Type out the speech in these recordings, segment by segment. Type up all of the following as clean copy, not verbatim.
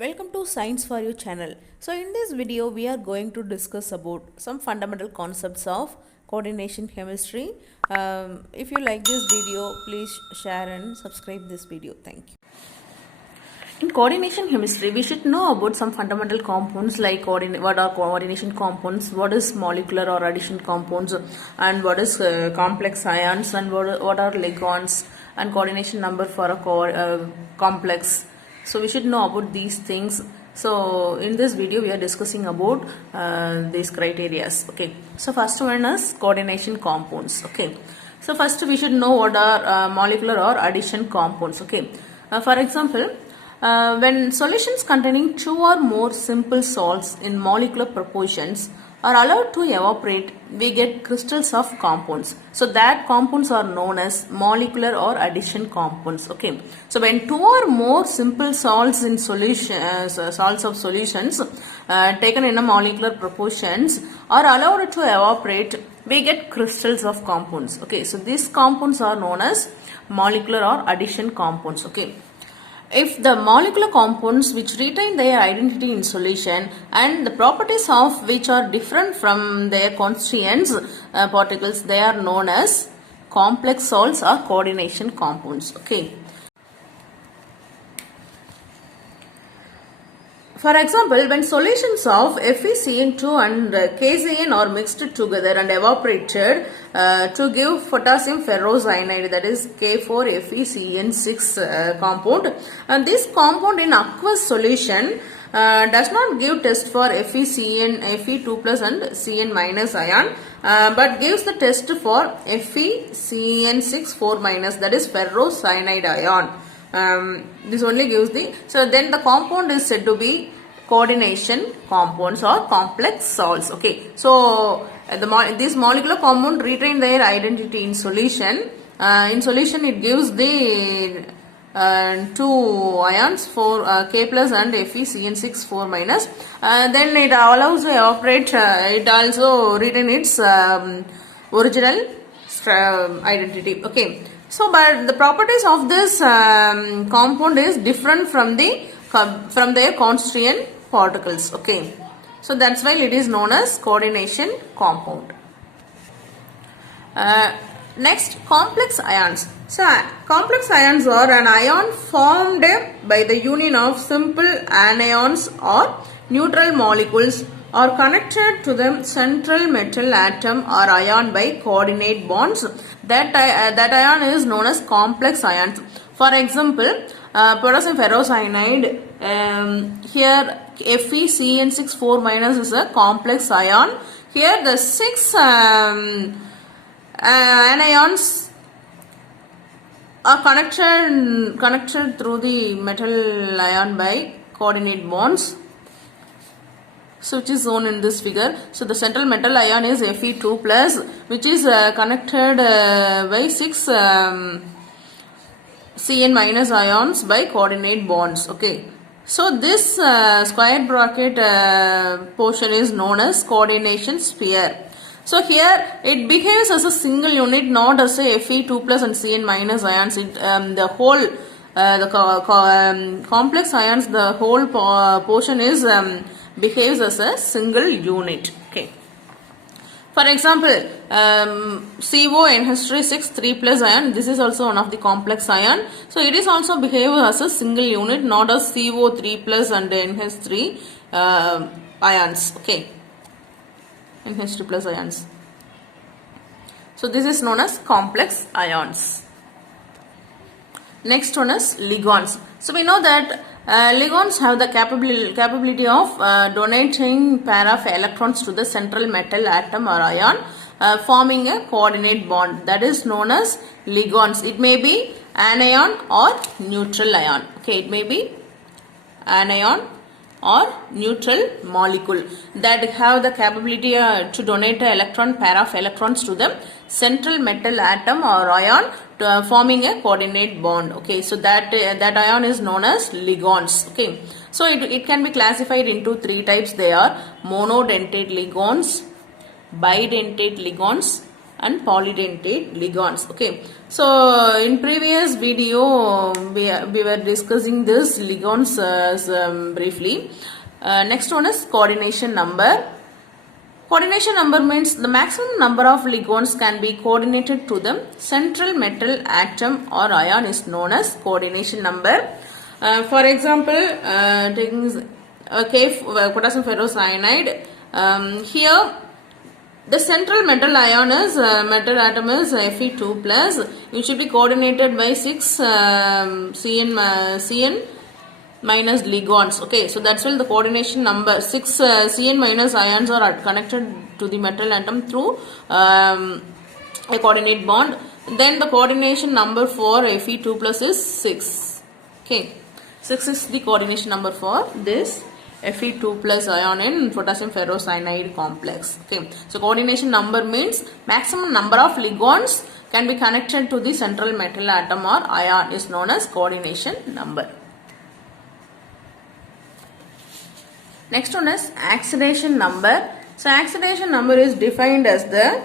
Welcome to Science for You channel. So in this video we are going to discuss about some fundamental concepts of coordination chemistry. If you like this video, please share and subscribe this video. Thank you. In coordination chemistry, we should know about some fundamental compounds like what are coordination compounds, what is molecular or addition compounds, and what is complex ions, and what are ligands, and coordination number for a complex. So we should know about these things. So in this video we are discussing about these criterias. Okay. So first one is coordination compounds. Okay. So first we should know what are molecular or addition compounds. Okay. For example, when solutions containing two or more simple salts in molecular proportions are allowed to evaporate, we get crystals of compounds. So that compounds are known as molecular or addition compounds. Okay. So when two or more simple salts in salts of solutions taken in a molecular proportions are allowed to evaporate, we get crystals of compounds. Okay. So these compounds are known as molecular or addition compounds. Okay. If the molecular compounds which retain their identity in solution and the properties of which are different from their constituents particles, they are known as complex salts or coordination compounds. Okay. For example, when solutions of FeCN2 and KCN are mixed together and evaporated to give potassium ferrocyanide, that is K4FeCN6 compound, and this compound in aqueous solution does not give test for FeCN, Fe2 plus and Cn minus ion, but gives the test for FeCN6 4 minus, that is ferrocyanide ion. This only gives so then the compound is said to be coordination compounds or complex salts. Okay, so this molecular compound retain their identity in solution. In solution it gives the two ions for K plus and FeCN6 4 minus. Then it allows to evaporate. It also retain its original identity. Okay. So, but the properties of this compound is different from their constituent particles. Okay. So that's why it is known as coordination compound. Next, complex ions. So complex ions are an ion formed by the union of simple anions or neutral molecules or connected to the central metal atom or ion by coordinate bonds. That ion is known as complex ions. For example, potassium ferrocyanide, here FeCN6 4 minus is a complex ion. Here the 6 anions are connected through the metal ion by coordinate bonds. So which is shown in this figure. So the central metal ion is Fe2 plus, which is connected by 6 Cn minus ions by coordinate bonds. Okay. So this square bracket portion is known as coordination sphere. So here it behaves as a single unit, not as a Fe2 plus and Cn minus ions. The whole complex ions, the whole portion is behaves as a single unit. Okay. For example, CONH3 3 plus ion, this is also one of the complex ion. So it is also behave as a single unit, not as CO3 plus and NH3 ions. Okay. NH2 plus ions. So this is known as complex ions. Next one is ligands. So we know that ligands have the capability of donating pair of electrons to the central metal atom or ion, forming a coordinate bond. That is known as ligands. It may be anion or neutral ion. Okay, it may be anion or neutral molecule that have the capability to donate an pair of electrons to the central metal atom or ion, forming a coordinate bond. Okay, so that ion is known as ligands. Okay, so it can be classified into 3 types. They are monodentate ligands, bidentate ligands, and polydentate ligands. Okay, so in previous video we were discussing this ligands briefly. Next one is coordination number. Coordination number means the maximum number of ligands can be coordinated to the central metal atom or ion is known as coordination number. For example, taking potassium ferrocyanide, here the central metal ion is metal atom is Fe2 plus. It should be coordinated by 6 Cn minus ligands. Okay, so that's why the coordination number 6 Cn minus ions are connected to the metal atom through a coordinate bond. Then the coordination number for Fe2 plus is 6. Okay, 6 is the coordination number for this Fe2 plus ion in potassium ferrocyanide complex. Okay, so coordination number means maximum number of ligands can be connected to the central metal atom or ion is known as coordination number. Next one is oxidation number. So oxidation number is defined as the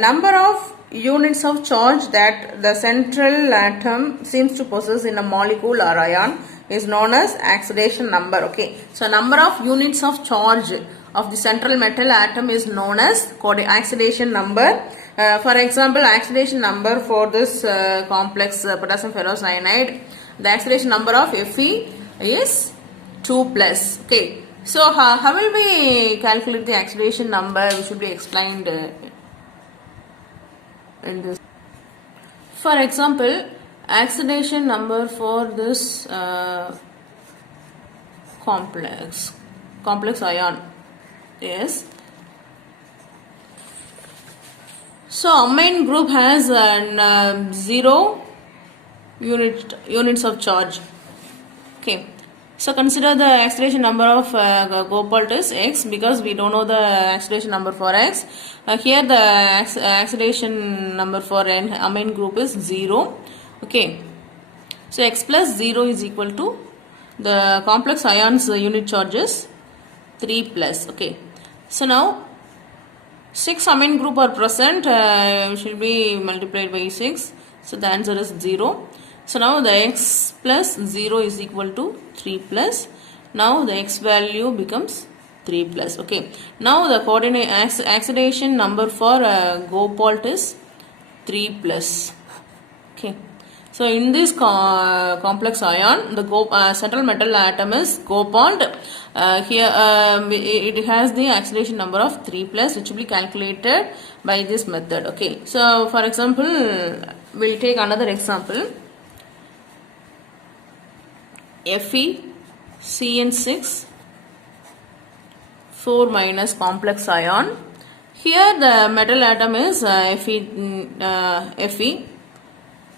number of units of charge that the central atom seems to possess in a molecule or ion is known as oxidation number. Okay, so number of units of charge of the central metal atom is known as oxidation number. For example, oxidation number for this complex potassium ferrocyanide, the oxidation number of Fe is 2 plus. Okay, so how will we calculate the oxidation number? We should be explained in this. For example, oxidation number for this complex ion is, so amine group has 0 units of charge. Okay, so consider the oxidation number of cobalt is X because we don't know the oxidation number for X. Here the oxidation number for an amine group is 0. Okay, so X plus 0 is equal to the complex ions unit charge is 3 plus. Okay, so now 6 amine group are present, should be multiplied by 6, so the answer is 0. So now the X plus 0 is equal to 3 plus. Now the X value becomes 3 plus. Okay, now the coordinate oxidation number for cobalt is 3 plus. Okay, so in this complex ion, the central metal atom is cobalt. Here it has the oxidation number of 3 plus, which will be calculated by this method. Okay, so for example, we'll take another example. Fe Cn6 4 minus complex ion. Here the metal atom is Fe.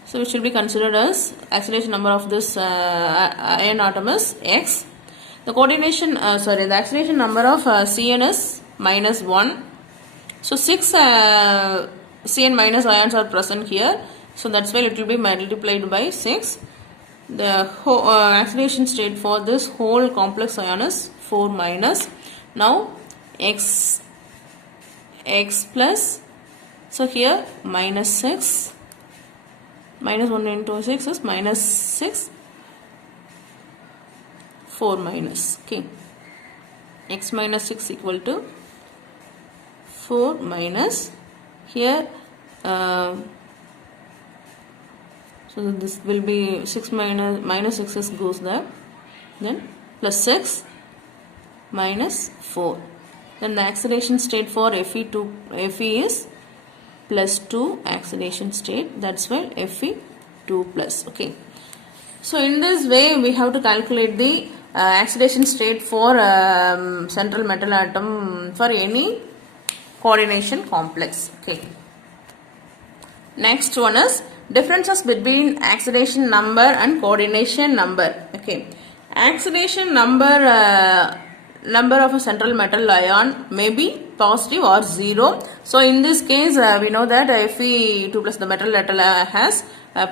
So it should be considered as oxidation number of this ion atom is X. The coordination, the oxidation number of Cn is minus 1. So 6 Cn minus ions are present here. So that's why it will be multiplied by 6. The whole, oxidation state for this whole complex ion is 4 minus. Now X plus, so here minus 6, minus 1 into 6 is minus 6, 4 minus. Okay, X minus 6 equal to 4 minus, here so this will be 6 minus 6 goes there, then plus 6 minus 4. Then the oxidation state for Fe is plus 2 oxidation state. That's why Fe2 plus. Okay. So in this way we have to calculate the oxidation state for central metal atom for any coordination complex. Okay. Next one is differences between oxidation number and coordination number. Okay, oxidation number of a central metal ion may be positive or 0. So in this case we know that Fe2 plus the metal atom has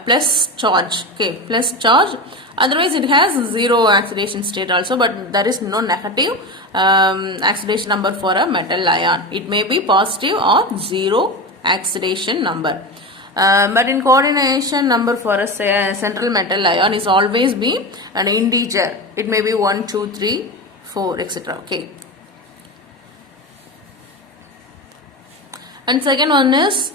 plus charge. Okay, plus charge. Otherwise it has 0 oxidation state also, but there is no negative oxidation number for a metal ion. It may be positive or 0 oxidation number. But in coordination number for a central metal ion is always be an integer. It may be 1, 2, 3, 4, etc. Okay. And second one is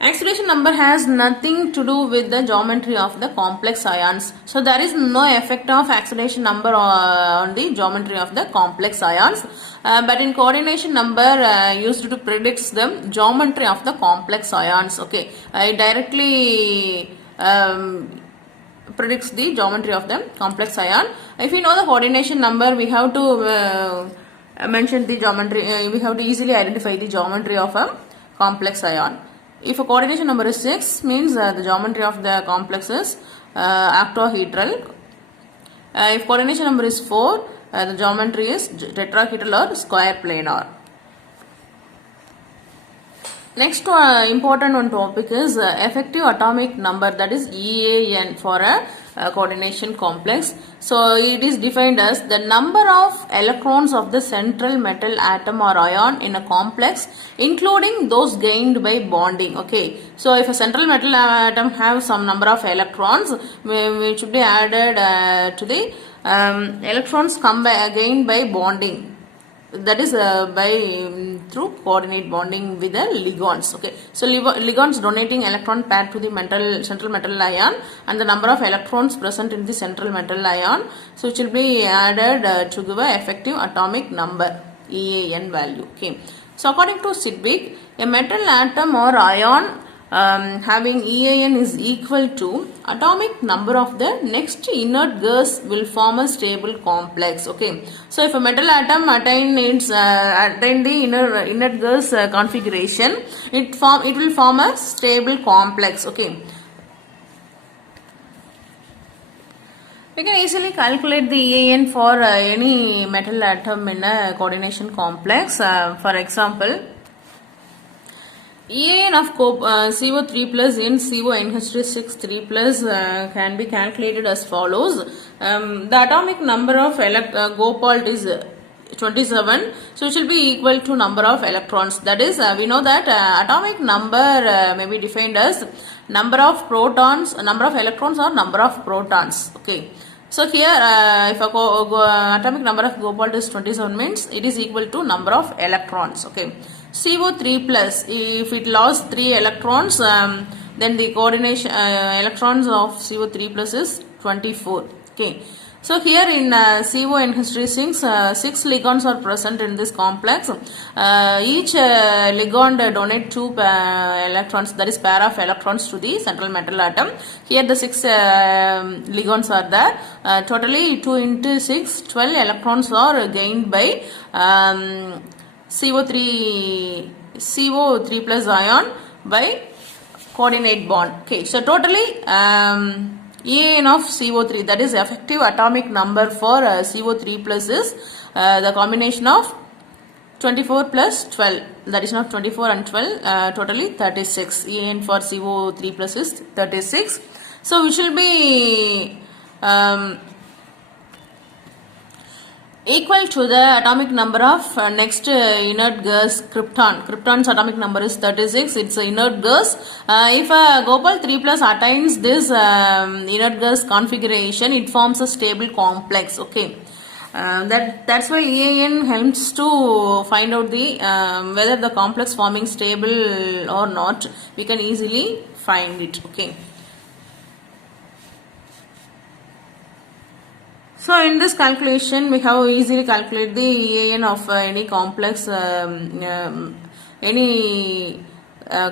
oxidation number has nothing to do with the geometry of the complex ions. So there is no effect of oxidation number on the geometry of the complex ions. But in coordination number used to predict the geometry of the complex ions. Okay, it directly predicts the geometry of the complex ion. If we know the coordination number, we have to mention the geometry. We have to easily identify the geometry of a complex ion. If a coordination number is 6, means the geometry of the complex is octahedral. If coordination number is 4, the geometry is tetrahedral or square planar. Next important one topic is effective atomic number, that is EAN for a coordination complex. So it is defined as the number of electrons of the central metal atom or ion in a complex, including those gained by bonding. Okay, so if a central metal atom have some number of electrons, which should be added to the electrons gained by bonding, that is through coordinate bonding with the ligands. Okay, so ligands donating electron pair to the central metal ion and the number of electrons present in the central metal ion, so it will be added to give a effective atomic number, EAN value. Okay, so according to Sidgwick, a metal atom or ion having EAN is equal to atomic number of the next inert gas will form a stable complex. Okay, so if a metal atom attain the inert gas configuration, it will form a stable complex. Okay, we can easily calculate the EAN for any metal atom in a coordination complex. For example, EAN of CO3 plus in CONH6 3 plus can be calculated as follows. The atomic number of Gopal is 27, so it will be equal to number of electrons. That is, we know that atomic number may be defined as number of protons, number of electrons or number of protons. Okay, so here if atomic number of Gopal is 27 means it is equal to number of electrons. Okay, CO3 plus, if it lost 3 electrons, then the coordination electrons of CO3 plus is 24. Okay, so here in CONH6 6 ligands are present in this complex. Each ligand donate 2 electrons, that is pair of electrons to the central metal atom. Here the 6 ligands are there. Totally 2 into 6, 12 electrons are gained by CO3 plus ion by coordinate bond. Okay, so totally EAN of CO3, that is effective atomic number for CO3 plus is the combination of 24 plus 12, that is not 24 and 12, totally 36. EAN for CO3 plus is 36. So we shall be equal to the atomic number of next inert gas krypton. Krypton's atomic number is 36. It's an inert gas. If Gopal 3 plus attains this inert gas configuration, it forms a stable complex. Okay, that's why EAN helps to find out the whether the complex forming stable or not. We can easily find it. Okay. So in this calculation, we have easily calculate the EAN of any complex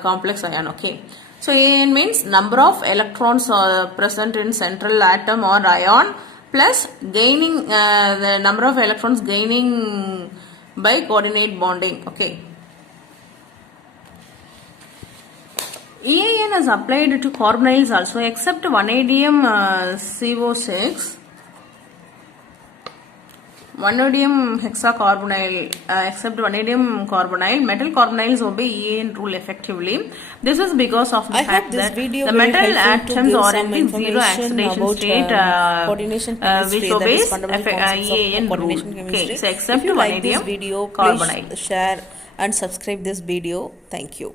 complex ion. Okay, so EAN means number of electrons present in central atom or ion plus gaining the number of electrons gaining by coordinate bonding. Okay, EAN is applied to carbonyls also, except vanadium CO6. Vanadium hexacarbonyl, except vanadium carbonyl, metal carbonyls obey EAN rule effectively. This is because of the fact that the metal atoms are in the zero oxidation state, which obeys EAN rule. Okay, so except vanadium carbonyl. Please share and subscribe this video. Thank you.